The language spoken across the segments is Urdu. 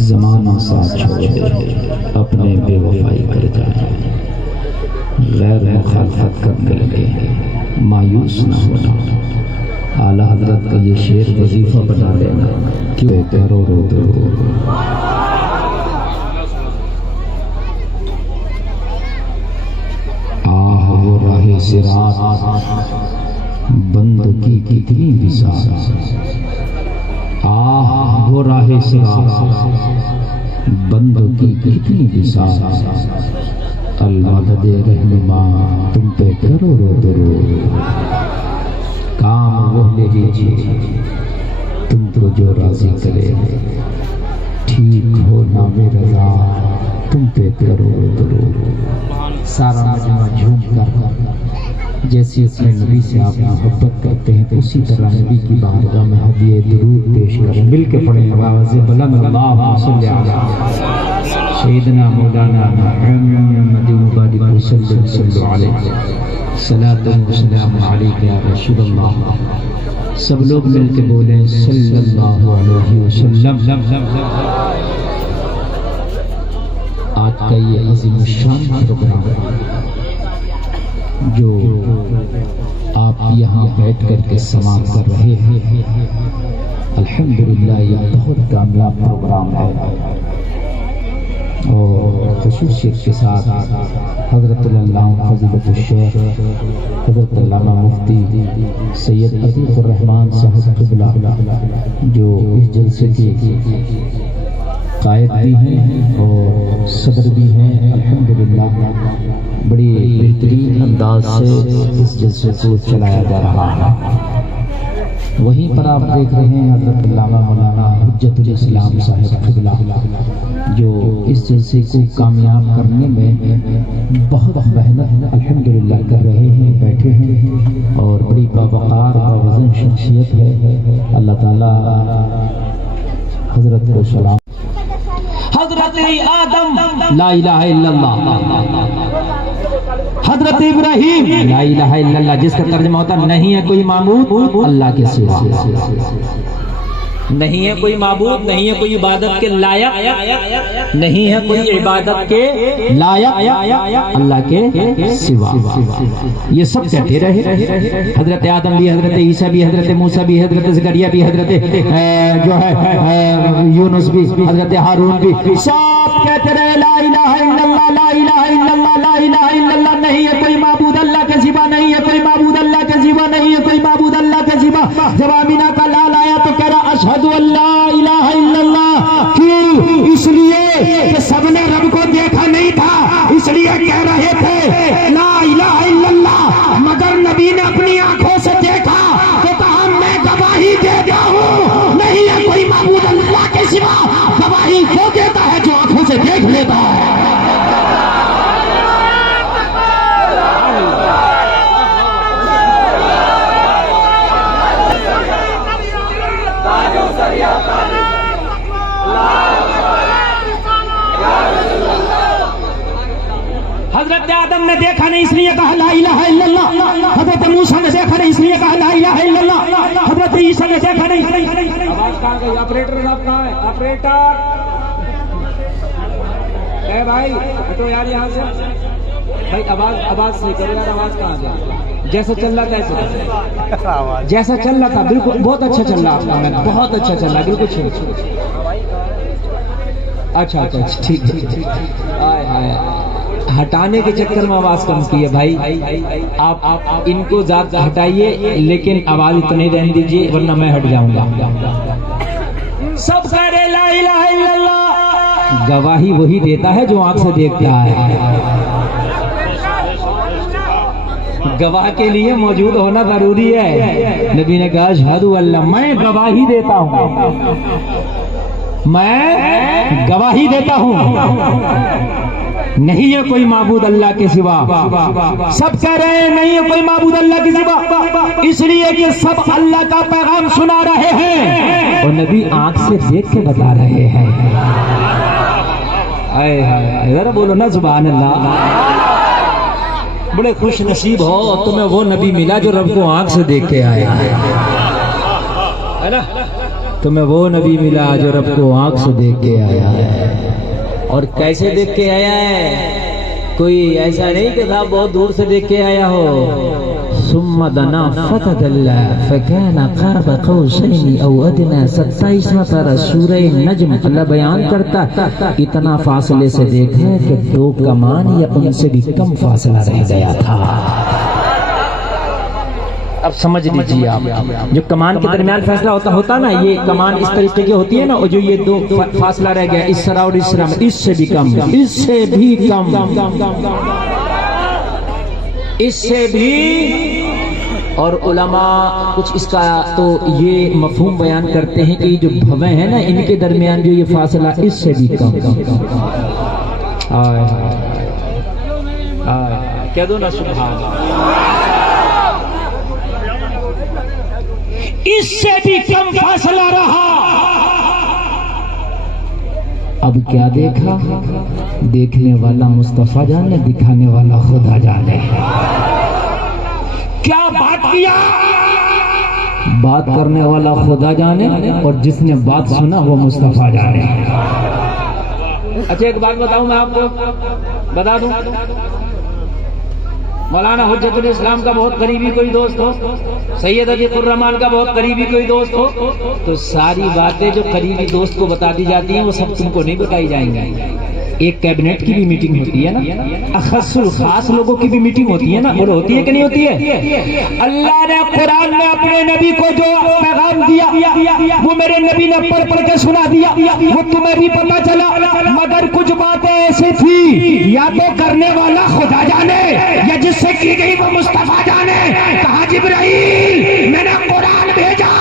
زمانہ ساتھ چھوڑ دے اپنے بے وفائی کر جائے، غیر مخالفت کرنے لگے مایوس نہ ہونا۔ اعلیٰ حضرت کا یہ شعر وظیفہ بنا لینا، کیوں پیرو رو دو آہ وہ راہ صراط بندگی کتنی بساط، آہ وہ راہ صراط بندگی کتنی بساط، المدد رہنما تم پہ کرو رو درود، کام وہ لے لیجیے تم کو جو راضی کرے، ٹھیک ہو نام رضا تم پہ کرو درود۔ سارا مجمع جھوم کر جیسی اپنے نبی سے آپ محبت کرتے ہیں اسی طرح نبی کی بارگاہ میں ہدیہ درود پیش کریں، مل کے پڑھیں آواز بلند اللہم صلی علی سیدنا مولانا محمد مبارک صلی علیہ صلاۃ و سلام علیک یا رسول اللہ۔ سب لوگ مل کے بولیں صلی اللہ علیہ وسلم۔ آج کا یہ عظیم الشان پروگرام جو آپ یہاں بیٹھ کر کے سماعت کر رہے ہیں، الحمدللہ یہ بہت کامیاب پروگرام ہے، اور خصوصیت کے ساتھ حضرت علامہ فضیلت الشیخ حضرت علامہ مفتی سید عتیق الرحمن صاحب قبلہ جو اس جلسے کے قائد بھی ہیں اور صدر بھی ہیں، الحمدللہ بڑی بہترین انداز سے اس جلسے کو چلایا جا رہا ہے۔ وہیں پر آپ دیکھ رہے ہیں حضرت علامہ مولانا حجت الاسلام صاحب قبلہ جو اس جلسے کو کامیاب کرنے میں بہت محنت الحمدللہ کر رہے ہیں، بیٹھے ہیں، اور بڑی باوقار باوزن شخصیت ہے۔ اللہ تعالیٰ حضرت کو سلام۔ حضرت آدم لا الہ الا اللہ، حضرت ابراہیم لا الہ الا اللہ، جس کا ترجمہ ہوتا نہیں ہے کوئی معبود اللہ کے سوا، نہیں ہے کوئی معبود، نہیں ہے کوئی عبادت کے لائق، نہیں ہے کوئی عبادت کے لائق اللہ کے سوا، یہ سب کہتے رہے۔ حضرت آدم بھی، حضرت عیسیٰ بھی، حضرت موسیٰ بھی، حضرت زکریا بھی، حضرت جو ہے یونس بھی، حضرت ہارون بھی، سب کہتے رہے لا الہ الا اللہ، لا الہ الا اللہ، لا الہ الا اللہ، نہیں ہے کوئی معبود اللہ کے سوا، نہیں ہے کوئی معبود اللہ کے سوا، نہیں ہے کوئی معبود اللہ کے سوا۔ جب آمینہ کا لال آیا تو کہہ رہا اشہد ان لا الہ الا اللہ، کیوں؟ اس لیے کہ سب نے رب کو دیکھا نہیں تھا، اس لیے کہہ رہے تھے لا الہ الا اللہ، مگر نبی نے اپنی آنکھوں سے دیکھا تو کہا میں گواہی دیتا ہوں نہیں ہے کوئی معبود اللہ کے سوا۔ گواہی وہ دیتا ہے جو آنکھوں سے دیکھ لیتا ہے۔ حضرت آدم نے دیکھا نہیں اس لیے کہا لا الہ الا اللہ، حضرت موسیٰ نے دیکھا نہیں اس لیے کہا لا الہ الا اللہ، حضرت عیسیٰ نے دیکھا نہیں۔ آواز کہاں گئی؟ آپریٹر صاحب کہاں ہے؟ آپریٹر اے بھائی ہٹو یار یہاں سے بھائی، آواز صحیح کرو یار، آواز کہاں گئی؟ جیسا چل رہا تھا جیسا چل رہا تھا بالکل بہت اچھا چل رہا ہے، بہت اچھا چل رہا ہے بالکل ٹھیک۔ اچھا ٹھیک ٹھیک، ہٹانے کے چکر میں آواز کم کی ہے بھائی، آپ ان کو ذات ہٹائیے لیکن آواز اتنے رہنے دیجیے ورنہ میں ہٹ جاؤں گا۔ سب کہہ رہے لا الہ الا اللہ، گواہی وہی دیتا ہے جو آنکھ سے دیکھتا ہے۔ گواہ کے لیے موجود ہونا ضروری ہے۔ نبی نے کہا اشہد ان لا، میں گواہی دیتا ہوں، میں گواہی دیتا ہوں نہیں ہے کوئی معبود اللہ کے سوا۔ سب کہہ رہے ہیں نہیں ہے کوئی معبود اللہ کے سوا، اس لیے کہ سب اللہ کا پیغام سنا رہے ہیں اور نبی آنکھ سے دیکھ کے بتا رہے ہیں۔ ذرا بولو نا سبحان اللہ۔ بڑے خوش نصیب ہو تمہیں وہ نبی ملا جو رب کو آنکھ سے دیکھ کے آئے، ہے نا؟ تمہیں وہ نبی ملا جو رب کو آنکھ سے دیکھ کے آیا ہے. اور کیسے دیکھ کے آیا ہے؟ کوئی ایسا نہیں کہ صاحب بہت دور سے دیکھ کے آیا ہو. ثم دنا فتدلى فكان قاب قوسين او ادنى. 27واں پارہ سورہ نجم اللہ بیان کرتا اتنا فاصلے سے دیکھا کہ 2 کمان یا ان سے بھی کم فاصلہ رہ گیا تھا. اب سمجھ لیجیے آپ، جو کمان کے درمیان فیصلہ ہوتا نا، یہ کمان اس طریقے کی ہوتی ہے نا، اور جو یہ 2 فاصلہ رہ گیا اس طرح اور اس طرح میں، اس سے بھی کم، اس سے بھی کم، اس سے بھی. اور علماء کچھ اس کا تو یہ مفہوم بیان کرتے ہیں کہ جو بھویں ہیں نا ان کے درمیان جو یہ فاصلہ اس سے بھی کم. کہہ دو نا سبحان اللہ. اس سے بھی کم فاصلہ رہا. اب کیا دیکھا؟ دیکھنے والا مصطفیٰ جانے، دکھانے والا خدا جانے. کیا بات کیا؟ بات کرنے والا خدا جانے اور جس نے بات سنا وہ مصطفیٰ جانے. اچھا ایک بات بتاؤں میں آپ کو، بتا دوں. مولانا حجت الاسلام کا بہت قریبی کوئی دوست ہو، سید عتیق الرحمان کا بہت قریبی کوئی دوست ہو، تو ساری باتیں جو قریبی دوست کو بتا دی جاتی ہیں وہ سب تم کو نہیں بتائی جائیں گی. ایک کیبنٹ کی بھی میٹنگ ہوتی ہے نا، اخص الخاص لوگوں کی بھی میٹنگ ہوتی ہے نا، وہ ہوتی ہے کہ نہیں ہوتی ہے؟ اللہ نے قرآن میں اپنے نبی کو جو پیغام دیا وہ میرے نبی نے پڑھ پڑھ کے سنا دیا، وہ تمہیں بھی پتا چلا. مگر کچھ باتیں ایسی تھی یا تو کرنے والا خدا جانے یا جس سے کی گئی وہ مصطفیٰ جانے. کہا جبرائیل میں نے قرآن بھیجا،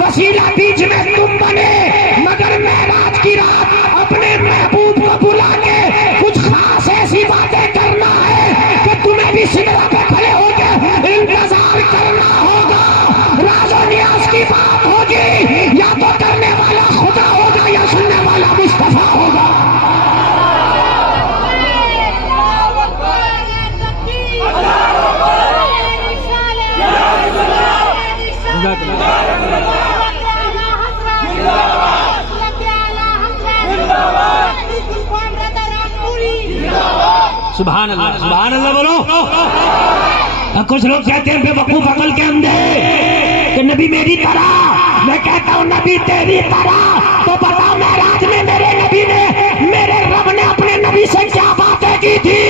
وسیلہ بیچ میں تم بنے، مگر معراج کی رات اپنے محبوب کو بلا کے کچھ خاص ایسی باتیں کرنا ہے کہ تمہیں بھی سدرہ پہ کھڑے ہو کے انتظار کرنا ہوگا. راز و نیاز کی بات ہوگی، یا تو کرنے والا خدا ہوگا یا سننے والا مصطفیٰ ہوگا. سبحان اللہ، سبحان اللہ بولو. کچھ لوگ کہتے ہیں بے وقوف عقل کے اندھے کہ نبی میری طرح، میں کہتا ہوں نبی تیری طرح. تو بتا معراج میں میرے نبی نے، میرے رب نے اپنے نبی سے کیا باتیں کی تھی؟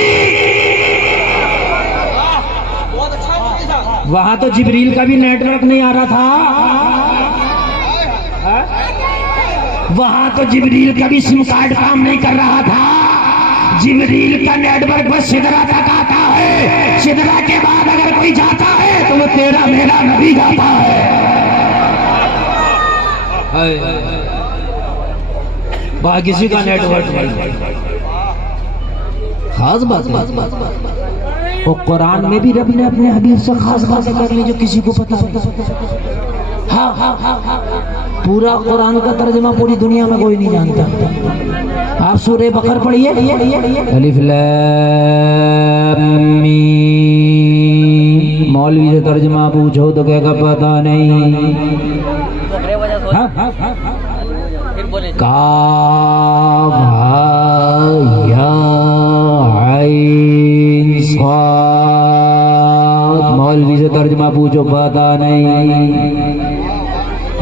وہاں تو جبریل کا بھی نیٹ ورک نہیں آ رہا تھا، وہاں تو جبریل کا بھی سم کارڈ کام نہیں کر رہا تھا. جبریل کا نیٹ ورک بس سدرہ تک آتا ہے، سدرہ کے بعد اگر کوئی جاتا ہے تو وہ تیرا میرا نبی جاتا ہے. وہاں کسی کا نیٹ ورک نہیں. خاص بات اور قرآن میں بھی رب نے اپنے حبیب سے خاص باتیں کر لی جو کسی کو پتا ہوتا. پورا قرآن کا ترجمہ پوری دنیا میں کوئی نہیں جانتا. آپ سورہ بقرہ پڑھیے، الف لام میم. مولوی سے ترجمہ پوچھو تو کہے گا پتا نہیں. کاف یا عین صاد. مولوی سے ترجمہ پوچھو پتا نہیں.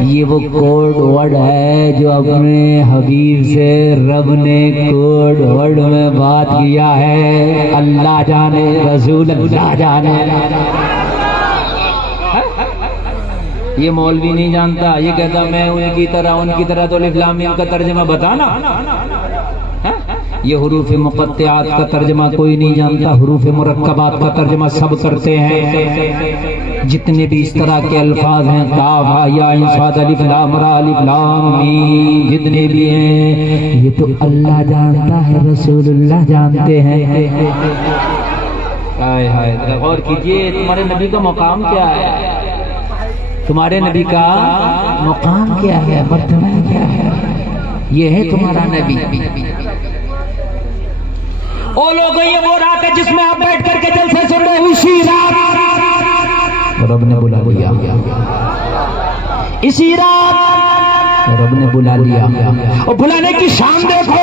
یہ وہ کوڈ ورڈ ہے جو اپنے حبیب سے رب نے کوڈ ورڈ میں بات کیا ہے. اللہ جانے، رسول اللہ جانے. یہ مولوی نہیں جانتا، یہ کہتا میں ان کی طرح تو الف لام میم کا ترجمہ بتانا. یہ حروف مقطعات کا ترجمہ کوئی نہیں جانتا، حروف مرکبات کا ترجمہ سب کرتے ہیں. جتنے بھی اس طرح کے الفاظ ہیں، کاف یا عین صاد الف لام را الف لام میم، جتنے بھی ہیں یہ تو اللہ جانتا ہے، رسول اللہ جانتے ہیں. ہائے ہائے، غور کیجئے تمہارے نبی کا مقام کیا ہے، تمہارے نبی کا مقام کیا ہے، مرتبہ کیا ہے. یہ ہے تمہارا نبی. او لوگوں یہ وہ رات ہے جس میں آپ بیٹھ کر کے جلسے سن رہے ہیں، اسی رات رب نے بلا لیا. اسی رات رب نے بلا لیا، اور بلانے کی شان دیکھو،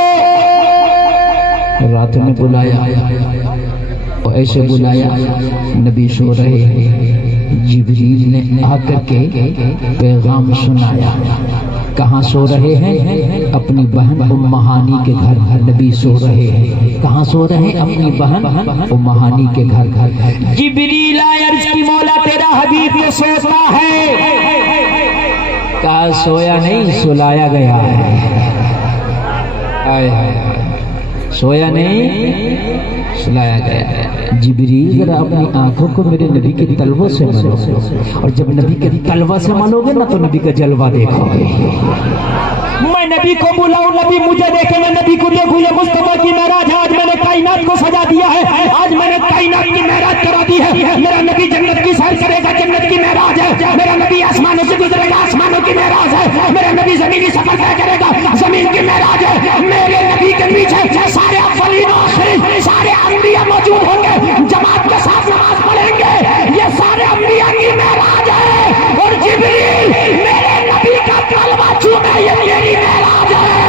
رات میں بلایا اور ایسے بلایا نبی سو رہے ہیں، جبریل نے آ کر کے پیغام سنایا۔ کہاں سو رہے ہیں؟ اپنی بہن ام ہانی کے گھر۔ نبی سو رہے ہیں، کہاں سو رہے ہیں؟ اپنی بہن ام ہانی کے گھر۔ جبریل آیا، عرض کی مولا تیرا حبیب یہ سوتا ہے۔ کہا سویا نہیں، سلایا گیا ہے۔ سویا نہیں، سلایا گیا ہے۔ جبریل ذرا اپنی آنکھوں کو میرے نبی کے تلووں سے ملو، اور جب نبی کے تلووں سے ملو گے نا تو نبی کا جلوہ دیکھو گے۔ میں نبی کو بلاؤں، نبی مجھے دیکھے، میں نبی کو دیکھوں، یہ مصطفیٰ کی معراج ہے۔ آج میں نے کائنات کو سجا دیا ہے، آج میں نے کائنات کی معراج کرا دی ہے۔ میرا نبی جنت کی سیر کرے گا، جنت کی معراج ہے۔ میرا نبی آسمانوں سے گزرے گا، آسمانوں کی معراج ہے۔ میرا نبی زمینی سفر طے کرے گا، زمین کی معراج ہے۔ میرے نبی کے پیچھے سارے اولین و آخرین، سارے انبیاء موجود ہوں گے، جماعت کے ساتھ نماز پڑھیں گے۔ یہ سارے انبیاء کی معراج ہے، اور جبریل میرے نبی کا کلمہ چومے، یہ میری معراج ہے۔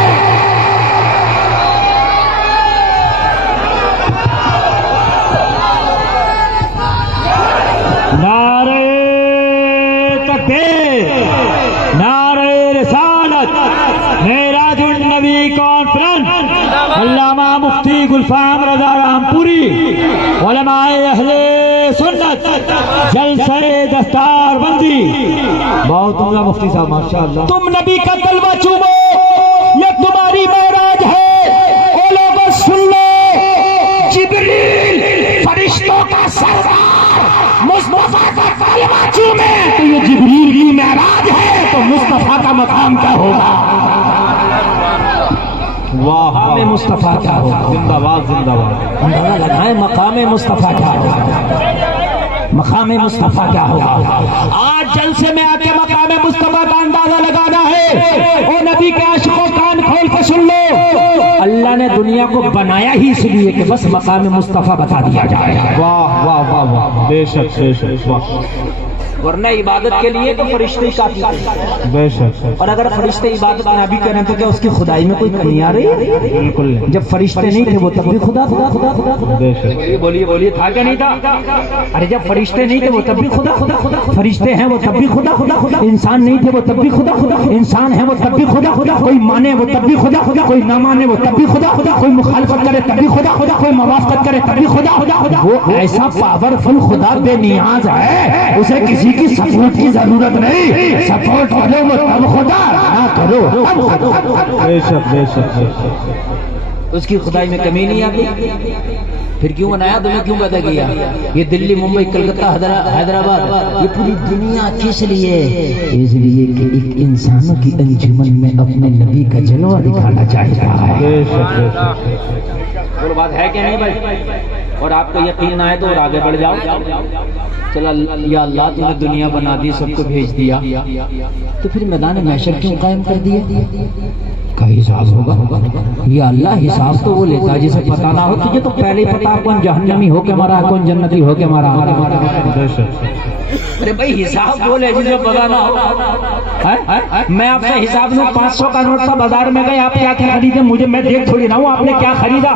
نعرہ تکبیر، نعرہ رسالت، معراج النبی کانفرنس، علامہ مفتی گلفام رضا رامپوری، علماء اہل سنت، جلسہ دستار بندی۔ بہت عمدہ مفتی صاحب، ماشاءاللہ۔ تم نبی کا تلوہ چومو، یہ تمہاری معراج ہے۔ او لوگوں سن لو، جبریل فرشتوں کا سردار مصطفیٰ کا کلمہ چومے تو یہ جبریل کی معراج ہے، تو مصطفیٰ کا مقام کیا ہوگا؟ مقام مصطفیٰ کیا ہوگا؟ زندہ باد، زندہ باد۔ اندازہ لگائیں مقام مصطفیٰ کیا ہوگا؟ مقام مصطفیٰ کیا ہوگا؟ آج جلسے میں آ کے مقام مصطفیٰ کا اندازہ لگانا ہے۔ او نبی کے عاشقوں، کان کھول کے سن لو، اللہ نے دنیا کو بنایا ہی اس لیے کہ بس مقام مصطفیٰ بتا دیا جائے۔ واہ واہ واہ واہ، بے شک بے شک، واہ، ورنہ عبادت کے لیے تو فرشتے کافی ہیں، بے شک۔ اور اگر فرشتے عبادت نہ بھی کریں تو کیا اس کی خدائی میں کوئی کمی آ رہی ہے؟ بالکل نہیں، جب فرشتے نہیں تھے وہ تب بھی خدا خدا خدا خدا خدا۔ بے شک۔ بولیے بولیے، تھا کیا نہیں تھا؟ ارے جب فرشتے نہیں تھے وہ تب بھی خدا خدا خدا، فرشتے ہیں وہ تب بھی خدا خدا خدا، انسان نہیں تھے وہ تب بھی خدا خدا، انسان ہے وہ تب بھی خدا خدا، کوئی مانے وہ تب بھی خدا خدا، کوئی نہ مانے وہ تب بھی خدا خدا، کوئی مخالفت کرے تب بھی خدا خدا، کوئی موافقت کرے تب بھی خدا خدا خدا۔ وہ ایسا پاورفل خدا بے نیاز ہے، اسے کسی کی سپورٹ کی ضرورت نہیں۔ سپورٹ کرو وہ تب خدا، نہ کرو تب خدا۔ بے شک بے شک بے شک۔ اس کی خدائی میں کمی نہیں آتی، پھر کیوں بنایا، تمہیں کیوں پیدا کیا؟ یہ دلی، ممبئی، کلکتہ، حیدرآباد، یہ پوری دنیا کس لیے؟ اس لیے کہ ایک انسانوں کی انجمن میں اپنے نبی کا جلوہ دکھانا چاہتا ہے۔ بے شک بے شک۔ وہ بات ہے کہ نہیں بھائی؟ اور آپ کو یقین آئے تو اور آگے بڑھ جاؤ۔ چلا یا اللہ تم نے دنیا بنا دی، سب کو بھیج دیا، تو پھر میدان محشر کیوں قائم کر دیا؟ کا حساب ہوگا یا اللہ؟ حساب تو وہ لیتا ہے جسے پتہ نہ ہو۔ تجھے تو پہلے ہی پتا کون جہنمی ہو کے مرا، کون جنتی ہو کے مرا۔ ارے بھائی حساب وہ لے جسے پتہ نہ ہو۔ میں آپ سے حساب لوں، 500 کا نوٹ تھا، بازار میں گئے، آپ کیا کیا خریدے؟ مجھے میں دیکھ تھوڑی نہ ہوں آپ نے کیا خریدا،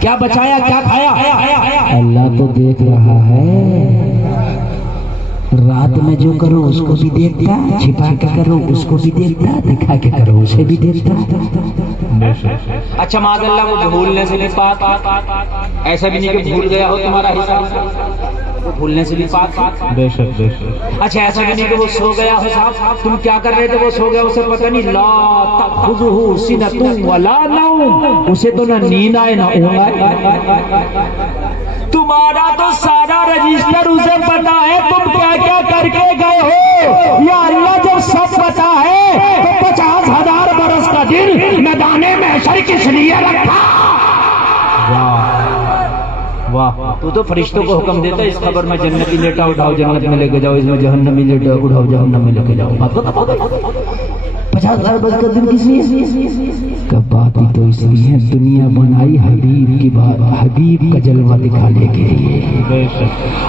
کیا بچایا، کیا کھایا۔ اللہ تو دیکھ رہا ہے، رات میں جو کرو اس کو بھی دیکھتا، چھپا کے کرو اس کو بھی دیکھتا، دکھا کے کرو اسے بھی دیکھتا۔ اچھا معاذ اللہ وہ بھولنے سے بھی پاک، ایسا بھی نہیں کہ بھول گیا ہو تمہارا حساب، وہ بھولنے سے بھی پاک۔ بے شک بے شک۔ اچھا ایسا بھی نہیں کہ وہ سو گیا ہو صاحب، تم کیا کر رہے تھے وہ سو گیا، اسے پتہ نہیں، لا تأخذہ سنۃ ولا نوم، اسے تو نہ نیند آئے نہ اونگ آئے۔ تمہارا تو سارا رجسٹر اسے پتا ہے تم کیا کیا کر کے گئے ہو۔ یا اللہ جب سب پتا ہے تو 50,000 برس کا دن میدان محشر کس لیے رکھا؟ واہ، تو فرشتوں کو حکم دیتا ہے اس قبر میں جنتی لیٹا اٹھاؤ جنت میں لے کے جاؤ، اس میں جہنمی لیٹا اٹھاؤ جہنم میں لے کے جاؤ۔ 50,000 بس کا دن کس لیے؟ کب بات ہی تو اس لیے دنیا بنائی حبیب کی بات، حبیب کا جلوہ دکھانے کے لیے،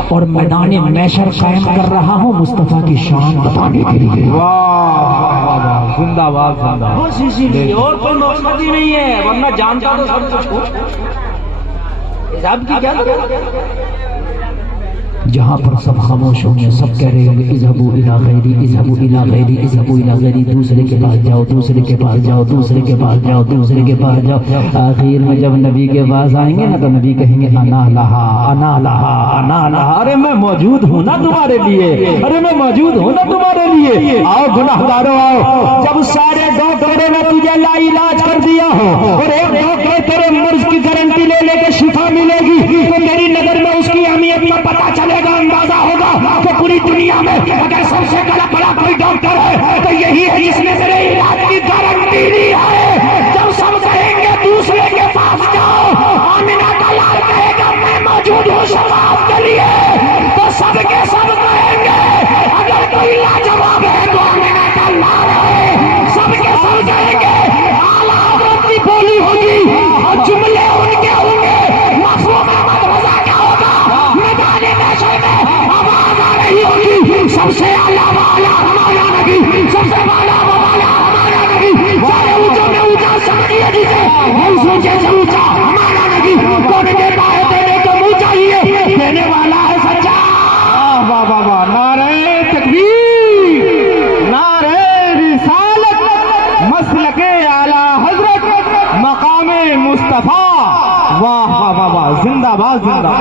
اور میدان محشر قائم کر رہا ہوں مصطفیٰ کی شان بتانے کے لیے۔ واہ زندہ باد زندہ بس اسی لیے، اور کوئی مقصد ہی نہیں ہے، ورنہ جانتا تو سب کچھ حساب کی کیا ضرورت؟ جہاں پر سب خاموش ہوں گے، سب کہہ رہے ہوں گے اذهبوا الى غیری، اذهبوا الى غیری، اذهبوا الى غیری، دوسرے کے پاس جاؤ، دوسرے کے پاس جاؤ، دوسرے کے پاس جاؤ، دوسرے کے پاس جاؤ۔ آخر میں جب نبی کے پاس آئیں گے نا تو نبی کہیں گے انا لہا انا لہا انا لہا، ارے میں موجود ہوں نا تمہارے لیے، ارے میں موجود ہوں نا تمہارے لیے، آؤ گناہگارو آؤ۔ جب سارے ڈاکٹروں نے تجھے لا علاج کر دیا ہو اور ایک ڈاکٹر تیرے مرض کی گارنٹی لے کے شفا ملے گی، تو تیری نظر میں اس کی اہمیت کا پتہ چلے گا، اندازہ ہوگا کہ پوری دنیا میں اگر سب سے بڑا کوئی ڈاکٹر ہے تو یہی ہے جس نے میرے علاج کی گارنٹی دی ہے۔ جب سب کہیں گے دوسرے کے پاس جاؤ، آمینہ کا لال کہے گا میں موجود ہوں شفاعت کے لیے، تو سب کے سب کہیں گے اگر کوئی لاجواب ہے تو آمینہ کا لال ہے، سب کے سب کہیں گے اعلیٰ حضرت کی بولی ہوگی اور جملے ان کے ہوں گے، مفہوم احمد رضا کیا ہوگا، میدان محشر میں آواز آ رہی ہوگی سب سے اعلیٰ والا ہمارا نبی، سب سے والا والا ہمارا نبی، سارے اونچوں میں اونچا سمجھیے جسے، ہم اونچے سے اونچا ہمارا نبی، کون دیتا ہے دینے کو منہ چاہیے، دینے والا ہے سچا۔ واہ واہ واہ، نعرہ تکبیر، نعرہ رسالت، مسلک اعلی حضرت، مقام مصطفیٰ، واہ واہ واہ واہ، زندہ باد زندہ،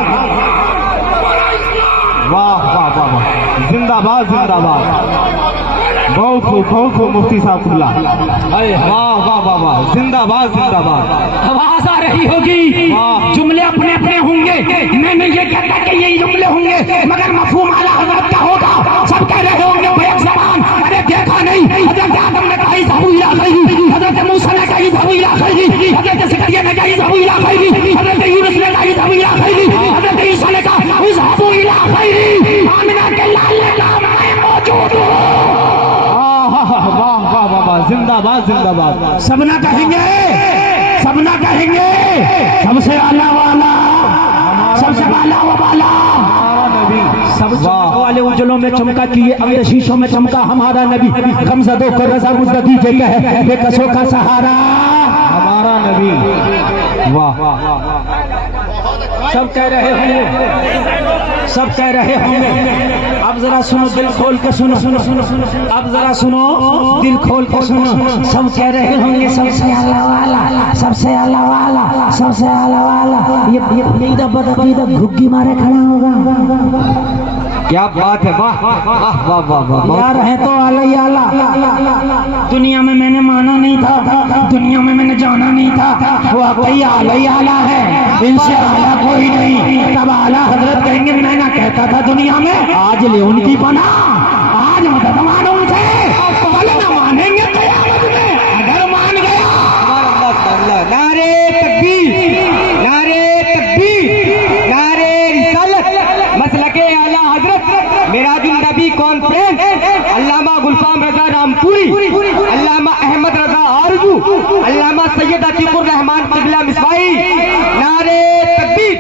واہ واہ واہ واہ، زندہ باد زندہ باد، بہت خوب مفتی صاحب قبلہ، واہ واہ واہ واہ، زندہ باد زندہ باد۔ آواز آ رہی ہوگی، جملے اپنے اپنے ہوں گے، میں نہیں یہ کہتا کہ یہی جملے ہوں گے، مگر مفہوم اعلیٰ حضرت کا ہوگا، سب کہہ رہے ہوں گے بیک زبان، ارے دیکھا نہیں حضرت آدم نے کہا اذهبوا الى غیری، حضرت موسیٰ نے کہا اذهبوا الى غیری، حضرت زکریا نے کہا اذهبوا الى غیری، حضرت یونس نے کہا اذهبوا الى غیری، حضرت عیسیٰ نے کہا اذهبوا الى غیری، آمنہ کے لال نے کہا میں موجود ہوں۔ واہ واہ واہ واہ، زندہ باد زندہ باد۔ سب نہ کہیں گے، سب نہ کہیں گے سب سے اعلیٰ والا، سب سے والا و بالا، سب سے والے اجلوں میں چمکا کیے اندر شیشوں میں چمکا ہمارا نبی، غمزدوں کو رضا مزدگی کے کہے بے کسوں کا سہارا ہمارا نبی، واہ، سب کہہ رہے ہوں گے، سب کہہ رہے ہوں گے۔ اب ذرا سنو، دل کھول کے سنو، اب ذرا سنو دل کھول کے سنو، سب کہہ رہے ہوں گے سب سے اعلیٰ والا، سب سے اعلیٰ والا، سب سے اعلیٰ والا، یہ عقیدہ بدعقیدہ گھگی مارے کھڑا ہوگا۔ کیا بات ہے، واہ واہ واہ واہ واہ، یار ہے تو اعلیٰ اعلیٰ، دنیا میں میں نے مانا نہیں تھا، دنیا میں میں نے جانا نہیں تھا، وہ واقعی اعلیٰ ہے، ان سے اعلیٰ کوئی نہیں۔ تب اعلیٰ حضرت کہیں گے میں نہ کہتا تھا دنیا میں، آج لے ان کی پناہ، آج مدد مانو ان سے، کل نہ مانیں گے قیامت میں، اگر مان گیا۔ نعرے تکبیر، نعرے تکبیر، نعرے رسالت، مسلک اعلیٰ حضرت، معراج النبی کانفرنس، علامہ گلفام رضا رامپوری، علامہ احمد رضا آرزو، علامہ سید عتیق الرحمان قبلہ مصباحی، نعرے تکبیر،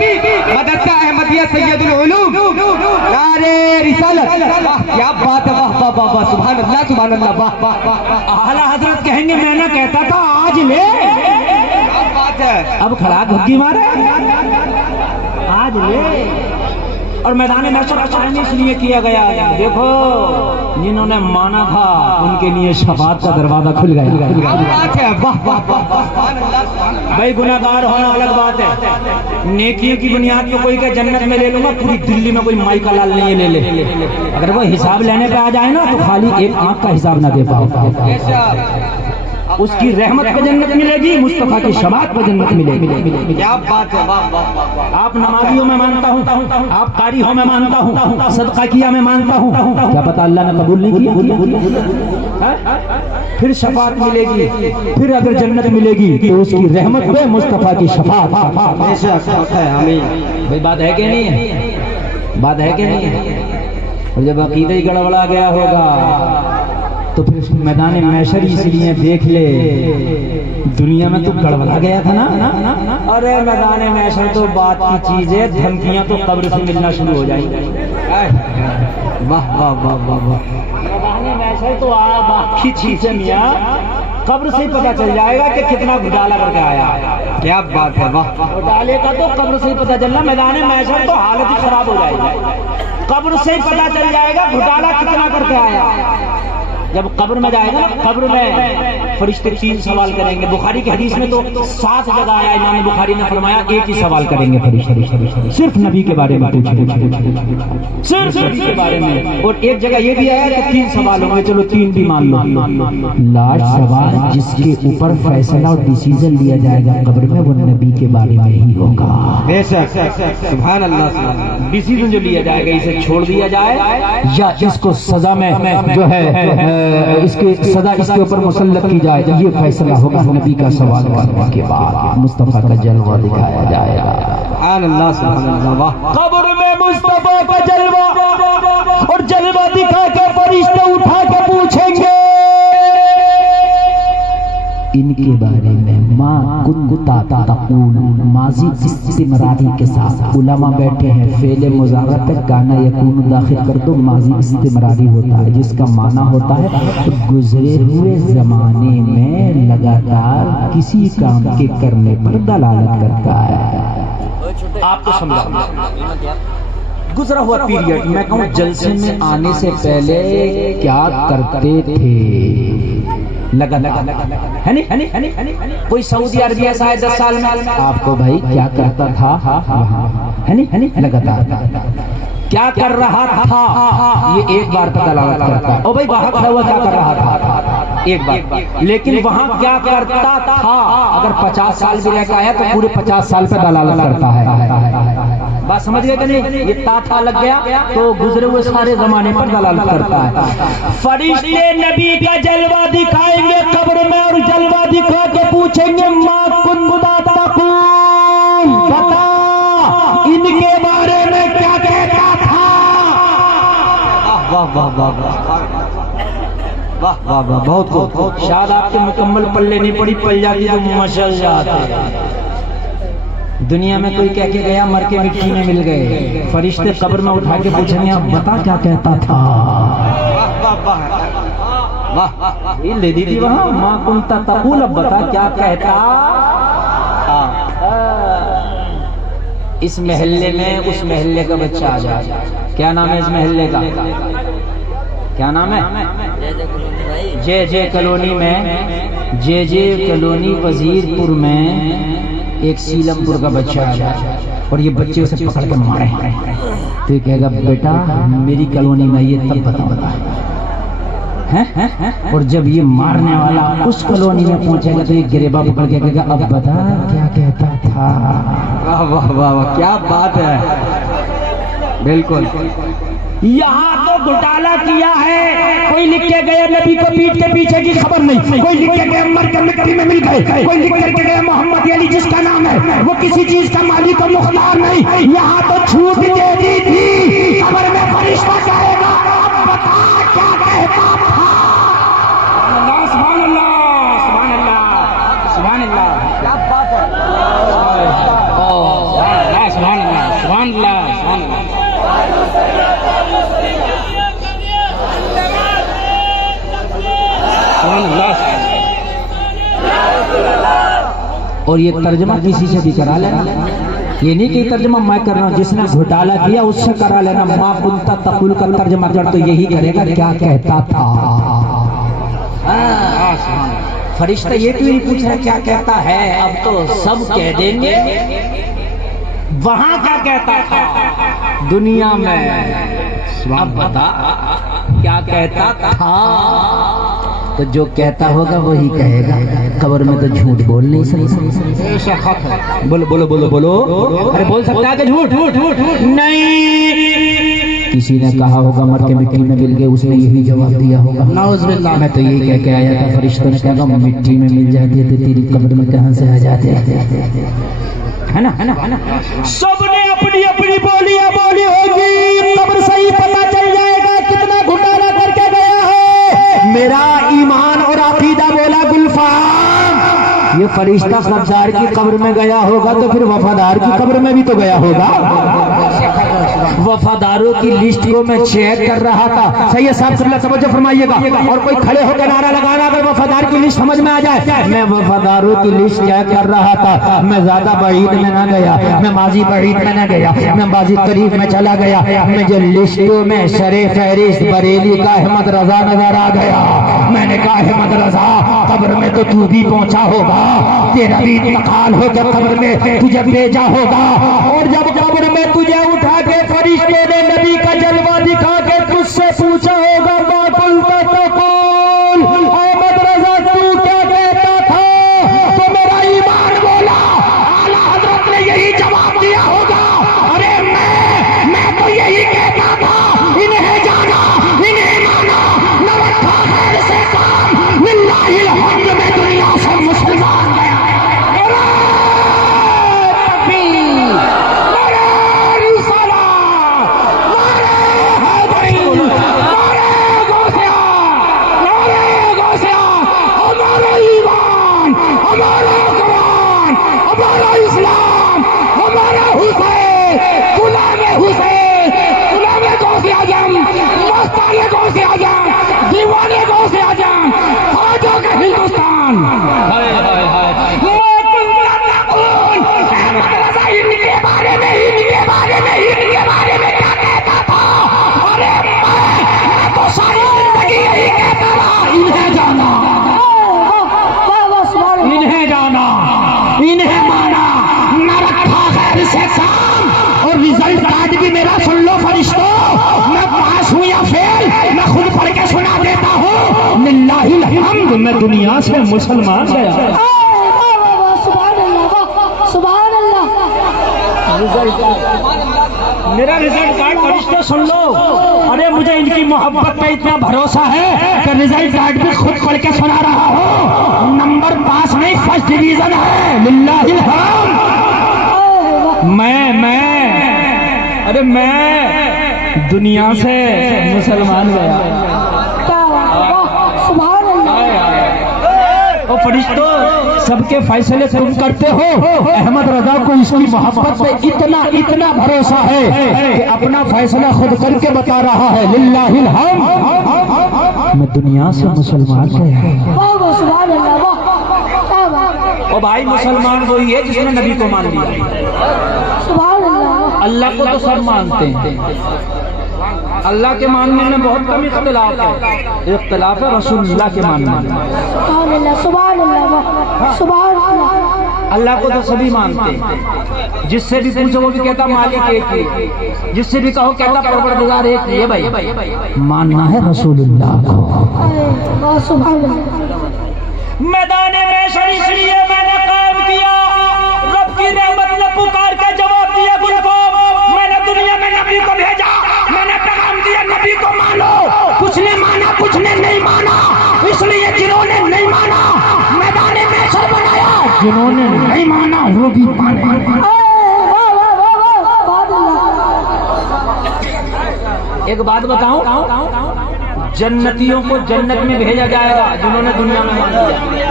مدرسہ احمدیہ سید العلوم، نعرے رسالت، واہ کیا بات ہے، واہ واہ واہ واہ، سبحان اللہ سبحان اللہ، واہ واہ واہ۔ اعلیٰ حضرت کہیں گے میں نہ کہتا تھا، آج لے، اب کھڑا گھگی مارے، آج لے۔ اور میدان محشر کا چین اس لیے کیا گیا، دیکھو جنہوں نے مانا تھا ان کے لیے شفاعت کا دروازہ کھل گیا۔ بھائی گناہگار ہونا الگ بات ہے، نیکیوں کی بنیاد پہ کوئی کہ جنت میں لے لوں گا، پوری دلی میں کوئی مائی کا لال نہیں لے لے، اگر وہ حساب لینے پہ آ جائے نا تو خالی ایک آنکھ کا حساب نہ دے پاؤ، اس کی رحمت پہ جنت ملے گی، مصطفیٰ کی شفاعت پہ جنت ملے گی۔ کیا بات ہے، آپ نمازیوں میں مانتا ہوں، آپ قاریوں میں مانتا ہوں، صدقہ کیا میں مانتا ہوں، کیا پتہ اللہ نے قبول نہیں کیا؟ پھر شفاعت ملے گی، پھر اگر جنت ملے گی تو اس کی رحمت پہ مصطفیٰ کی شفاعت۔ بھائی بات ہے کہ نہیں ہے؟ بات ہے کہ نہیں ہے؟ اور جب عقیدہ ہی گڑبڑا گیا ہوگا تو پھر میدان محشر اس لیے دیکھ لے، دنیا میں تو گڑبڑا گیا تھا نا. ارے میدان محشر تو بات کی چیز ہے، دھمکیاں تو قبر سے ملنا شروع ہو جائیں گی. واہ واہ واہ واہ واہ. میدان محشر تو بات کی چیز ہے میاں، قبر سے ہی پتہ چل جائے گا کہ کتنا گھٹالا کر کے آیا. کیا بات ہے، واہ. گھٹالے کا تو قبر سے ہی پتہ چلنا، میدان محشر تو حالت ہی خراب ہو جائے گی. قبر سے ہی پتہ چل جائے گا گھٹالا کتنا کر کے آیا. جب قبر میں جائے گا، قبر میں فرشتے 3 سوال کریں گے. بخاری کی حدیث میں تو 7 جگہ آیا، امام بخاری نے فرمایا ایک ہی سوال کریں گے فرشتے، صرف نبی کے بارے میں پوچھیں گے، صرف نبی کے بارے میں. اور ایک جگہ یہ بھی آیا کہ 3 سوال ہوں گے، چلو 3 بھی مان لو. لاسٹ سوال جس کے اوپر فیصلہ اور ڈیسیژن لیا جائے گا قبر میں، وہ نبی کے بارے میں ہی ہوگا. بے شک، سبحان اللہ. ڈیسیژن جو لیا جائے گا، اسے چھوڑ دیا جائے یا اس کو سزا میں جو ہے اس کی سزا اس کے اوپر مسلط کی جائے، یہ فیصلہ ہوگا نبی کا سوال کرنے کے بعد. مصطفیٰ کا جلوہ دکھایا جائے گا. سبحان اللہ سبحان اللہ. قبر میں مصطفیٰ کا جلوہ، اور جلوہ دکھا کے فرشتے اٹھا کے پوچھیں گے ان کے بارے میں. ما کنت تقول، ماضی استمراری کے ساتھ علماء بیٹھے ہیں. فعل مضارع پہ کانا یکون داخل کر دو، ماضی استمراری ہوتا ہے جس کا معنی ہوتا ہے گزرے ہوئے زمانے میں لگاتار کسی کام کے کرنے پر دلالت کرتا ہے. آپ کو سمجھا گزرا ہوا پیریڈ. میں کہوں جلسے میں آنے سے پہلے کیا کرتے تھے؟ لگا کوئی سعودی عربیہ سے آئے 10 سال میں، آپ کو بھائی کیا کرتا تھا لگاتار کیا کر رہا تھا، یہ ایک بار پتہ دلالت کرتا ہے. او بھائی وہاں کھڑا ہوا کیا کر رہا تھا، ایک بار. لیکن وہاں کیا کرتا تھا، اگر 50 سال بھی رہ کے آیا تو پورے 50 سال پہ دلالت کرتا ہے. بات سمجھ گئے کہ نہیں؟ یہ تا لگ گیا تو گزرے ہوئے سارے زمانے پر دلالت کرتا ہے. فرشتے نبی کا جلوہ دکھائیں گے قبر میں، اور جلوہ دکھا کے پوچھیں گے ما کنت تقول، بتا ان کے بارے میں کیا کہتا تھا. واہ واہ واہ واہ واہ واہ واہ. بہت شاید آپ کے مکمل پلے نہیں پڑی، پل جاتی تو مشل جاتے. دنیا میں کوئی کہہ کے گیا مر کے مٹی میں مل گئے، فرشتے قبر میں اٹھا کے پوچھیں گے اب بتا کیا کہتا تھا. یہ لے دی تھی وہاں ما کنت تقول، اب بتا کیا کہتا. اس محلے میں اس محلے کا بچہ آ جائے. کیا نام ہے اس محلے کا؟ کیا نام ہے؟ جے جے کالونی میں، جے جے کالونی وزیر پور میں ایک سیلم پور کا بچہ آ جائے اور یہ بچے اسے پکڑ کے مارے تو یہ کہے گا بیٹا میری کالونی میں یہ تب بتا. اور جب یہ مارنے والا اس کالونی میں پہنچے گا تو یہ گریبا پکڑ کے کہے گا اب بتا کیا کہتا تھا. واہ واہ واہ کیا بات ہے. بالکل یہاں تو گھٹالا کیا ہے. کوئی لکھ کے گیا نبی کو پیٹ کے پیچھے کی خبر نہیں، کوئی لکھ کے گیا مر کر مٹی میں مل گئے، کوئی لکھ کر کے گیا محمد علی جس کا نام ہے وہ کسی چیز کا مالک و مختار نہیں. یہاں تو چھوٹ دے دی تھی. خبر میں فرشتہ کہے گا اب بتا کیا کہتا تھا. سبحان اللہ سبحان اللہ سبحان اللہ. کیا بات ہے. سبحان اللہ سبحان اللہ سبحان اللہ. اور یہ ترجمہ کسی سے بھی کرا لینا، یہ نہیں کہ ترجمہ میں کر رہا ہوں، جس نے گھٹالا کیا اس سے کرا لینا. ما کنت تقول کا ترجمہ کر تو یہی کرے گا کیا کہتا تھا. فرشتہ یہ کیوں نہیں پوچھ رہا کیا کہتا ہے، اب تو سب کہہ دیں گے. وہاں کیا کہتا تھا دنیا میں، اب بتا کیا کہتا تھا. تو جو کہتا ہوگا وہی کہے گا. قبر میں تو جھوٹ بول نہیں سکتا. بولو بولو بولو بولو. ارے بول سکتا ہے کہ جھوٹ نہیں. کسی نے کہا ہوگا مر کے مٹی میں مل گئے، اس نے یہی جواب دیا ہوگا نعوذ باللہ میں تو یہی کہہ کے آیا تھا. فرشتوں نے کہا مٹی میں مل جاتے تو تیری قبر میں کہاں سے آ جاتے. ہے نا سب نے اپنی اپنی بولیاں بولی ہوگی. قبر سے ہی پتہ چل جائے گا کتنا گھٹالا کر کے گیا ہے. میرا یہ فرشتہ غدار کی قبر میں گیا ہوگا تو پھر وفادار کی قبر میں بھی تو گیا ہوگا. وفاداروں کی لسٹ کو میں چیک کر رہا تھا. سید صاحب صلی اللہ توجہ فرمائیے گا, اور کوئی کھڑے ہو کے نعرہ لگانا اگر وفادار کی لسٹ سمجھ میں آ جائے. میں وفاداروں کی لسٹ چیک کر رہا تھا. میں زیادہ بعید میں نہ گیا, میں ماضی بعید میں نہ گیا, میں ماضی قریب میں چلا گیا. مجھے لسٹوں میں سر فہرست بریلی کا احمد رضا نظر آ گیا. میں نے کہا احمد رضا قبر میں تو بھی پہنچا ہوگا, تیرا بھی انتقال ہو کر قبر میں تجھے بھیجا ہوگا, اور جب قبر میں تجھے اٹھا کے فرشتے نے نبی کا جلوہ دکھا کے تجھ سے پوچھا ہوگا ما قلت تقول, احمد رضا تو کیا کہتا تھا, تو میرا ایمان بولا. اعلیٰ حضرت نے یہی جواب دیا ہوگا, ارے میں تو یہی کہتا تھا, انہیں جانا انہیں مانا نہ رکھا خیر سے کام, للہ الحمد میں دنیا سے مسلمان گیا. میں دنیا سے مسلمان گیا. سبحان اللہ. میرا رزلٹ کارڈ فرشتوں سن لو. ارے مجھے ان کی محبت پہ اتنا بھروسہ ہے کہ رزلٹ کارڈ بھی خود پڑھ کے سنا رہا ہوں. نمبر پاس نہیں, فرسٹ ڈویژن ہے, للہ الحمد. میں دنیا سے مسلمان گیا. فرشتوں سب کے فیصلے تم کرتے ہو, احمد رضا کو اس کی محبت پہ اتنا بھروسہ ہے کہ اپنا فیصلہ خود کر کے بتا رہا ہے, للہ الحمد میں دنیا سے مسلمان گیا. او بھائی مسلمان وہی ہے جس نے نبی کو مان لیا. اللہ کو تو سب مانتے ہیں, اللہ کے ماننے میں بہت کم اختلاف ہے, اختلاف ہے رسول اللہ کے ماننے میں. اللہ کو تو سبھی مانتے ہیں, جس سے بھی پوچھو وہ بھی کہتا مالک ایک ہی, جس سے بھی کہو کہتا پروردگار ایک ہی ہے. بھائی ماننا ہے رسول اللہ کو. میدان محشر اس لیے میں نے قائم کیا, رب کی نعمت نے پکار کے جواب دیا گلفام, میں نے دنیا میں نبی کو بھیجا, میں نے پیغام دیا نبی کو مانو. کچھ نے مانا کچھ نے نہیں مانا, اس لیے جنہوں نے نہیں مانا میدان محشر بنایا, جنہوں نے نہیں مانا وہ بھی مانے. ایک بات بتاؤں, جنتیوں کو جنت میں بھیجا جائے گا جنہوں نے دنیا میں مان لیا,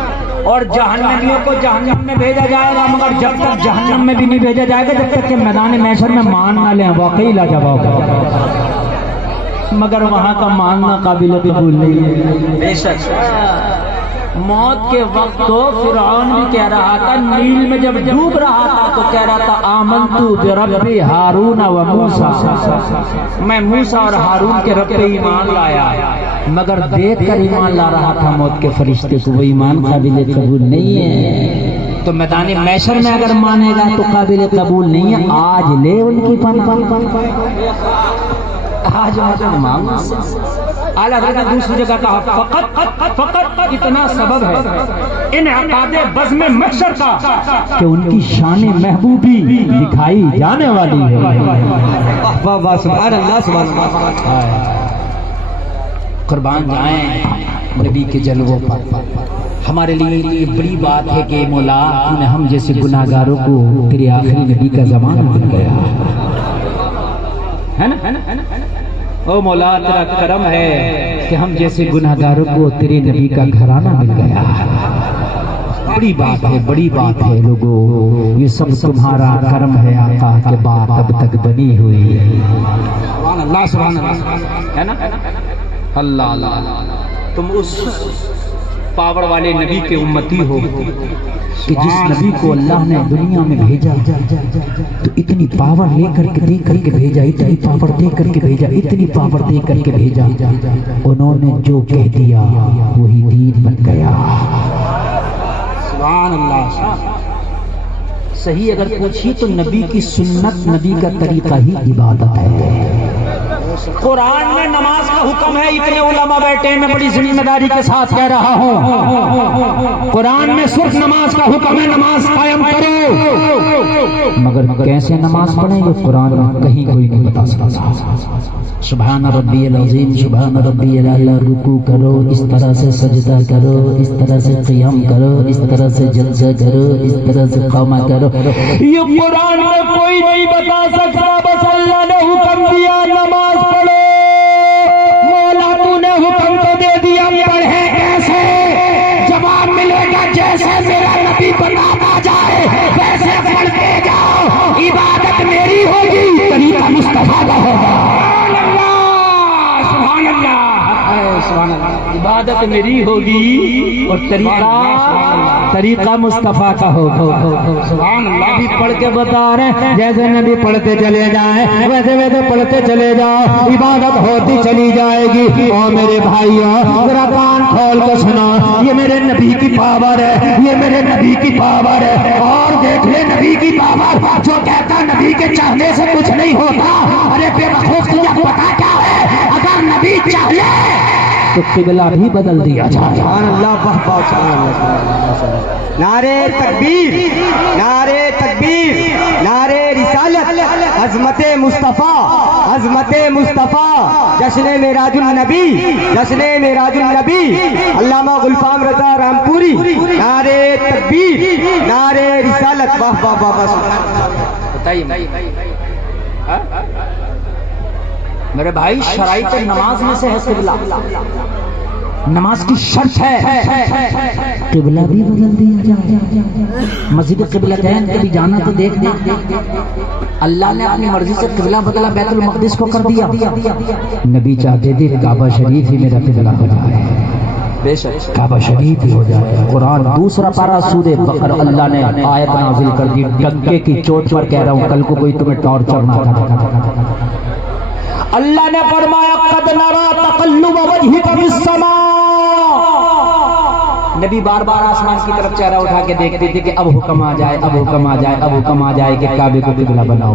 اور جہنمیوں کو جہنم میں بھیجا جائے گا, مگر جب تک جہنم میں بھی نہیں بھیجا جائے گا جب تک کہ میدان محشر میں مان نہ لیں. واقعی لاجواب ہے, مگر وہاں کا ماننا قابل قبول نہیں ہے. بے شک موت کے وقت تو فرعون بھی کہہ رہا تھا, نیل میں جب ڈوب رہا تھا تو کہہ رہا تھا آمنتو برب ہارون و موسیٰ, میں موسیٰ اور ہارون کے رب پہ ایمان لایا. مگر دیکھ کر ایمان لا رہا تھا موت کے فرشتے کو, وہ ایمان قابل قبول نہیں ہے. تو میدان محشر میں اگر مانے گا تو قابل قبول نہیں ہے. آج لے ان کی آج مانگ. اعلیٰ حضرت نے دوسری جگہ کہا فقط اتنا سبب ہے انعقاد بزم محشر کا کہ ان کی شان محبوبی دکھائی جانے والی ہے. سبحان اللہ سبحان اللہ. قربان جائیں نبی کے جلووں پر. ہمارے لیے یہ بڑی بات ہے کہ مولا تو نے ہم جیسے گناہگاروں کو تیرے آخری نبی کا زمانہ مل گیا ہے نا. او مولا تیرا کرم ہے کہ ہم جیسے گناہگاروں کو تیرے نبی کا گھرانہ مل گیا. بڑی بات ہے، بڑی بات ہے لوگوں، یہ سب تمہارا کرم ہے آقا کہ بات اب تک بنی ہوئی ہے۔ سبحان اللہ، سبحان اللہ، ہے نا؟ اللہ اللہ، تم اس پاور والے نبی کے امتی ہو کہ جس نبی کو اللہ نے دنیا میں بھیجا تو اتنی پاور لے کر کے دے کر کے بھیجا، اتنی پاور دے کر کے بھیجا، اتنی پاور دے کر کے بھیجا، انہوں نے جو کہہ دیا وہی دین بن گیا۔ سبحان اللہ۔ صحیح اگر پوچھیے تو نبی کی سنت، نبی کا طریقہ ہی عبادت ہے۔ قرآن میں نماز کا حکم ہے، اتنے علماء بیٹھے ہیں، میں بڑی ذمہ داری کے ساتھ کہہ رہا ہوں، قرآن میں صرف نماز کا حکم ہے، نماز قائم کرو، مگر کیسے نماز پڑھیں یہ قرآن میں کہیں کوئی نہیں بتا سکتا۔ سبحان ربی العظیم، سبحان ربی الاعلی، رکوع کرو، اس طرح سے سجدہ کرو، اس طرح سے قیام کرو، اس طرح سے جلسہ کرو، اس طرح سے قیام کرو، یہ قرآن میں کوئی نہیں بتا سکتا، بس اللہ نے حکم دیا نماز پڑھو۔ مولا تو نے حکم تو دے دیا، پڑھے کیسے؟ جواب ملے گا جیسے میرا نبی بتاتا جائے ویسے پڑھتے جاؤ، عبادت میری ہوگی، طریقہ مصطفیٰ کا ہوگا۔ سبحان اللہ، سبحان اللہ، عبادت میری ہوگی اور طریقہ مصطفیٰ کا ہوگا۔ سبحان اللہ۔ بھی پڑھ کے بتا رہے ہیں، جیسے نبی پڑھتے چلے جائیں ویسے ویسے پڑھتے چلے جاؤ، عبادت ہوتی چلی جائے گی۔ اور میرے بھائیوں ذرا کان کھول کے سنا، یہ میرے نبی کی پاور ہے، یہ میرے نبی کی پاور ہے۔ اور دیکھ لے نبی کی پاور، جو کہتا نبی کے چاہنے سے کچھ نہیں ہوتا، ارے بے وقوف تجھے پتا کیا ہے؟ اگر نبی چاہے تو قبلہ بھی بدل دیا جائے۔ سبحان اللہ، سبحان اللہ۔ نعرے تکبیر، نعرے تکبیر، نعرے رسالت، عظمت مصطفیٰ، عظمت مصطفیٰ، جشن معراج النبی، جشن معراج النبی، علامہ گلفام رضا رامپوری، نعرے تکبیر، نعرے رسالت۔ واہ واہ واہ واہ۔ بتائیے میرے بھائی، شرائط نماز میں سے ہے قبلہ، نماز کی شرط ہے قبلہ بھی بدل دیا جائے۔ مسجد قبلتین کبھی جانا تو دیکھ دیں، اللہ نے اپنی مرضی سے قبلہ بدلا، بیت المقدس کو کر دیا۔ نبی چاہتے تھے کعبہ شریف ہی میرا قبلہ ہو جائے، بے شک کعبہ شریف ہی ہو جائے۔ قرآن دوسرا پارہ سورہ بقرہ، اللہ نے آیت نازل کر دی، ڈنکے کی چوٹ پر کہہ رہا ہوں، کل کو کوئی تمہیں ٹارچر نہ کرے۔ اللہ نے فرمایا قد نرى تقلب وجهك في السماء، نبی بار بار آسمان کی طرف چہرہ اٹھا کے دیکھتے تھے کہ اب حکم آ جائے، اب حکم آ جائے، اب حکم آ جائے کہ کعبے کو قبلہ بناؤ۔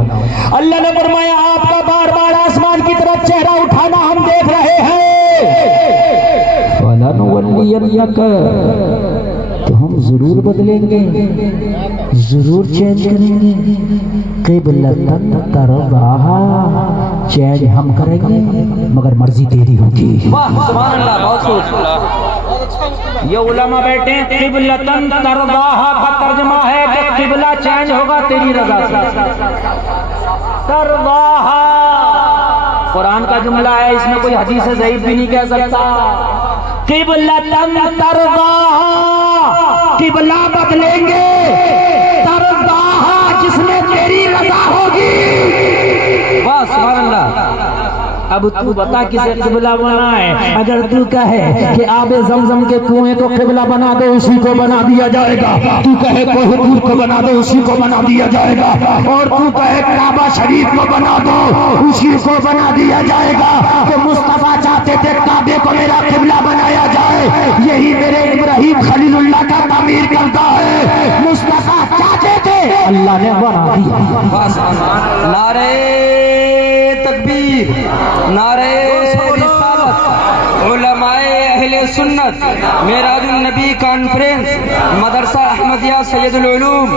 اللہ نے فرمایا آپ کا بار بار آسمان کی طرف چہرہ اٹھانا ہم دیکھ رہے ہیں، فَلَنُوَلِّيَنَّكَ، تو ہم ضرور بدلیں گے، ضرور چینج کریں گے، قبلۃ ترضاها، چینج ہم کریں گے مگر مرضی تیری ہوگی۔ سبحان اللہ، بہت خوب۔ یہ علماء بیٹھے ہیں، قبلۃ ترضاها کا ترجمہ ہے کہ قبلہ چینج ہوگا تیری رضا سے۔ ترضاها قرآن کا جملہ ہے، اس میں کوئی حدیث ضعیف بھی نہیں کہہ سکتا۔ قبلۃ ترضاها، قبلہ بدلیں گے، ترضاها جس میں تیری رضا ہوگی۔ واہ سبحان اللہ۔ اب تو بتا کسے قبلہ بنائے؟ اگر تو کہے کہ آب زمزم کے کنویں کو قبلہ بنا دو، اسی کو بنا دیا جائے گا۔ تو کہے کوہ طور کو بنا دو، اسی کو بنا دیا جائے گا۔ اور تو کہے کعبہ شریف کو بنا دو، اسی کو بنا دیا جائے گا۔ تو مصطفیٰ چاہتے تھے کعبے کو میرا قبلہ بنایا جائے، یہی میرے ابراہیم خلیل اللہ کا تعمیر کرتا ہے۔ مصطفیٰ چاہتے تھے، اللہ نے بنا دیا۔ نعرے تکبیر، نعرے رسالت، علماء اہل سنت، معراج النبی کانفرنس، مدرسہ احمدیہ سید العلوم،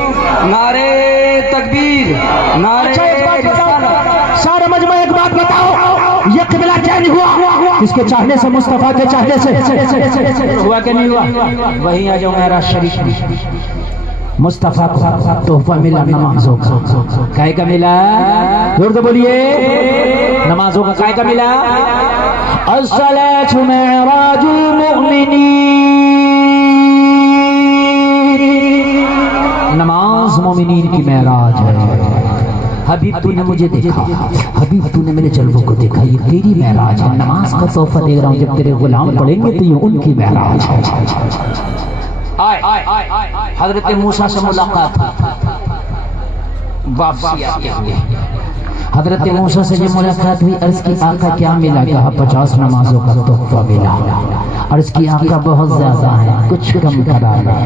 نعرے تکبیر، نعرے رسالت۔ سارے مجمع ایک بات بتاؤ، یہ قبلہ چینج ہوا کس کے چاہنے سے؟ مصطفیٰ کے چاہنے سے ہوا کہ نہیں ہوا؟ وہیں آ جاؤ معراج شریف میں، مصطفیٰ کو تحفہ ملا نمازوں کا، کائے کا ملا؟ زور سے بولیے، نمازوں کا کائے کا ملا؟ الصلاۃ معراج المؤمنین، مومنین کی معراج ہے۔ حبیب تو نے مجھے دیکھا، حبیب تو نے میرے جلووں کو دیکھا، یہ تیری معراج ہے، نماز کا تحفہ دے رہا ہوں، جب تیرے غلام پڑھیں گے تو یہ ان کی معراج ہے۔ حضرت موسیٰ سے ملاقات واپسی آتے ہوئے، حضرت موسیٰ سے جو ملاقات ہوئی، عرض کی آقا کیا ملا؟ کہا 50 نمازوں کا تحفہ ملا۔ عرض کی آقا بہت زیادہ ہے، کچھ کم کرا لیں۔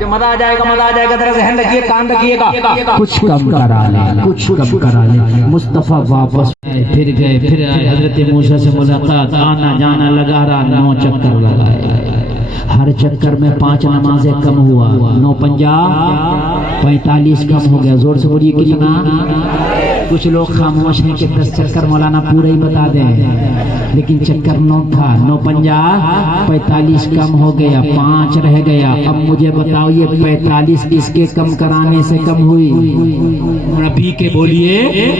جو مزہ آ جائے گا ذرا ذہن رکھیے، کان رکھیے گا، کچھ کم کرا لیں، کچھ کم کرا لیں۔ مصطفیٰ واپس پھر گئے، پھر حضرت موسیٰ سے ملاقات، آنا جانا لگا رہا، 9 چکر لگائے، ہر چکر میں 5 نمازیں کم ہوا، 9 50 45 کم ہو گیا۔ زور سے بولیے کتنا؟ کچھ لوگ خاموش ہیں کہ 10 چکر مولانا پورا ہی بتا دیں، لیکن چکر 9 تھا، 9 50 45 کم ہو گیا، 5 رہ گیا۔ اب مجھے بتاؤ یہ 45 اس کے کم کرانے سے کم ہوئی؟ نبی کے بولیے،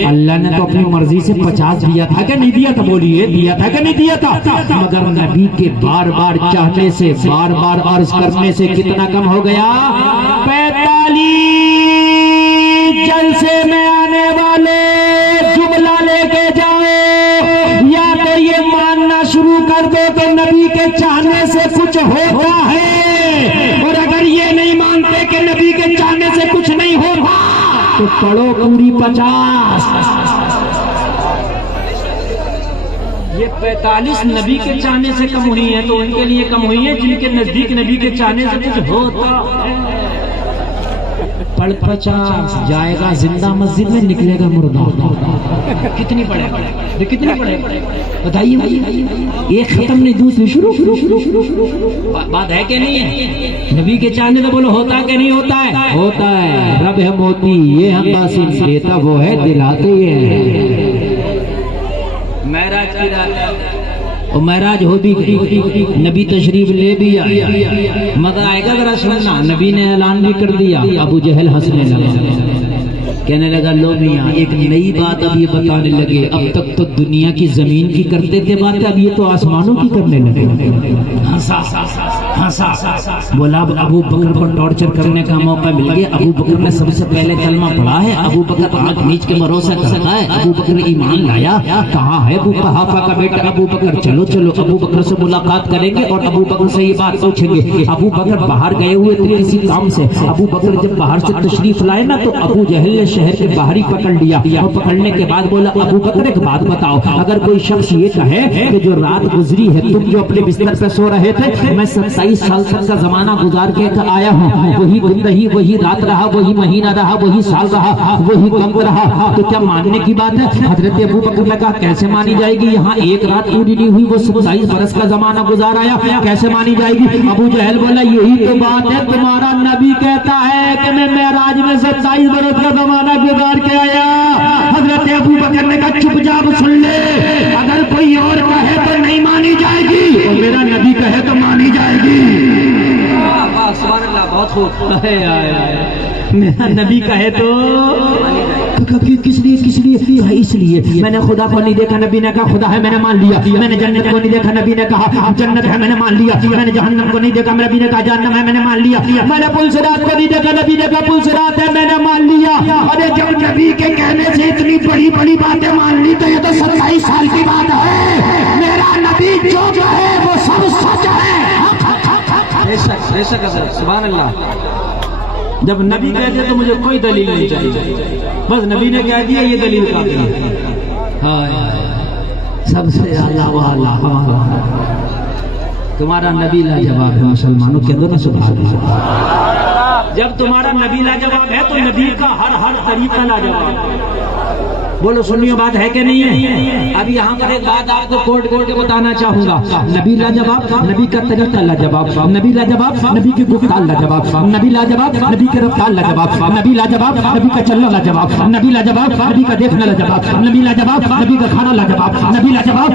اللہ نے تو اپنی مرضی سے 50 دیا تھا کہ نہیں دیا تھا؟ بولیے دیا تھا کہ نہیں دیا تھا؟ مگر نبی کے بار بار چاہنے سے، بار بار عرض کرنے سے کتنا کم ہو گیا؟ 45 جلسے میں آنے والے جملہ لے کے جاؤ، یا تو یہ ماننا شروع کر دو کہ نبی کے چاہنے سے کچھ ہوتا ہے، اور اگر یہ نہیں مانتے کہ نبی کے چاہنے سے کچھ نہیں ہوتا تو پڑھو پوری 50۔ یہ 45 نبی کے چاہنے سے کم ہوئی ہیں، تو ان کے لیے کم ہوئی ہیں جن کے نزدیک نبی کے چاہنے سے کچھ ہوتا ہے۔ پڑھ 50 جائے گا زندہ مسجد میں، نکلے گا مردہ۔ کتنی پڑھے؟ کتنی پڑھے بتائیے؟ ایک ختم نہیں، دوسری شروع۔ بات ہے کہ نہیں ہے؟ نبی کے چاہنے سے بولو ہوتا کہ نہیں ہوتا ہے؟ ہوتا ہے۔ رب ہے موتی، یہ ہم قاسم دیتا وہ ہے، دلاتے یہ ہے۔ معراج کی رات، اور معراج ہو بھی گئی، نبی تشریف لے بھی آیا۔ مزہ آئے گا ذرا سننا، نبی نے اعلان بھی کر دیا۔ ابو جہل ہنسنے لگا، کہنے لگا لو میاں ایک نئی بات اب یہ بتانے لگے، اب تک تو دنیا کی زمین کی کرتے تھے باتیں، اب یہ تو آسمانوں کی کرنے لگے۔ بولا ابو بکر کو ٹارچر کرنے کا موقع مل گیا۔ ابو بکر نے سب سے پہلے کلمہ پڑھا ہے، ابو بکر آنکھ نیچ کے بھروسہ کرتا ہے، ابو بکر ایمان لایا۔ کہاں ہے ابو قحافہ کا بیٹا ابو بکر؟ چلو چلو ابو بکر سے ملاقات کریں گے اور ابو بکر سے یہ بات پوچھیں گے۔ ابو بکر باہر گئے ہوئے تھے کسی کام سے، ابو بکر جب باہر سے تشریف لائے نا تو ابو جہل نے شہر کے باہر ہی پکڑ لیا، اور پکڑنے کے بعد بولا ابو بکر ایک بات بتاؤ، اگر کوئی شخص یہ کہے کہ جو رات گزری ہے تم جو اپنے بستر پہ سو رہے تھے، میں 27 سال تک کا زمانہ گزار کے آیا ہوں، وہی دن رہی، وہی رات رہا، وہی مہینہ رہا، وہی سال رہا، وہی وقت رہا، تو کیا ماننے کی بات ہے؟ حضرت ابو بکر نے کہا کیسے مانی جائے گی؟ یہاں ایک رات پوری نہیں ہوئی، وہ 27 برس کا زمانہ گزار آیا، کیسے مانی جائے گی؟ ابو جہل بولا یہی تو بات ہے، تمہارا نبی کہتا ہے کہ میں معراج میں 27 برس کا زمانہ گزار کے آیا۔ حضرت ابو بکر نے کہا چپ جا سن لے، اگر کوئی اور کہے تو نہیں مانی جائے گی، اور میرا نبی کہے تو مانی جائے گی۔ سبحان اللہ، بہت خوب۔ میرا نبی کہے تو کس لیے؟ اس لیے میں نے خدا کو نہیں دیکھا، نبی نے کہا خدا ہے، میں نے مان لیا۔ میں نے جنت کو نہیں دیکھا، نبی نے کہا جنت ہے، میں نے مان لیا۔ میں نے جہنم کو نہیں دیکھا، نبی نے کہا جہنم ہے، میں نے مان لیا۔ میں نے پل صراط کو نہیں دیکھا، نبی نے کہا پل صراط ہے، میں نے مان لیا۔ ارے جب نبی کے کہنے سے اتنی بڑی بڑی باتیں مان لی تو یہ تو 27 سال کی بات ہے۔ میرا نبی جو کہے وہ سب سچ ہے۔ بے شک بے شک سبحان اللہ۔ جب نبی کہتے تو مجھے کوئی دلیل نہیں چاہیے، بس نبی نے کہہ دیا یہ دلیل کافی ہے۔ سب سے اعلیٰ تمہارا نبی لاجواب ہے مسلمانوں کے اندر، سبحان اللہ۔ جب تمہارا نبی لاجواب ہے تو نبی کا ہر طریقہ لاجواب ہے۔ بولو سنیو بات ہے کہ نہیں ہے؟ اب یہاں پر ایک بات آپ کو کوٹ کے بتانا چاہوں گا، نبی لاجواب، نبی کا طریقہ لاجواب، نبی لاجواب، نبی کی گفتار لاجواب، نبی لاجواب، نبی کی رفتار لاجواب، نبی لاجواب، نبی کا چلنا لاجواب، نبی لاجواب، نبی کا دیکھنا لاجواب، نبی لاجواب، نبی کا کھانا لاجواب، نبی لاجواب۔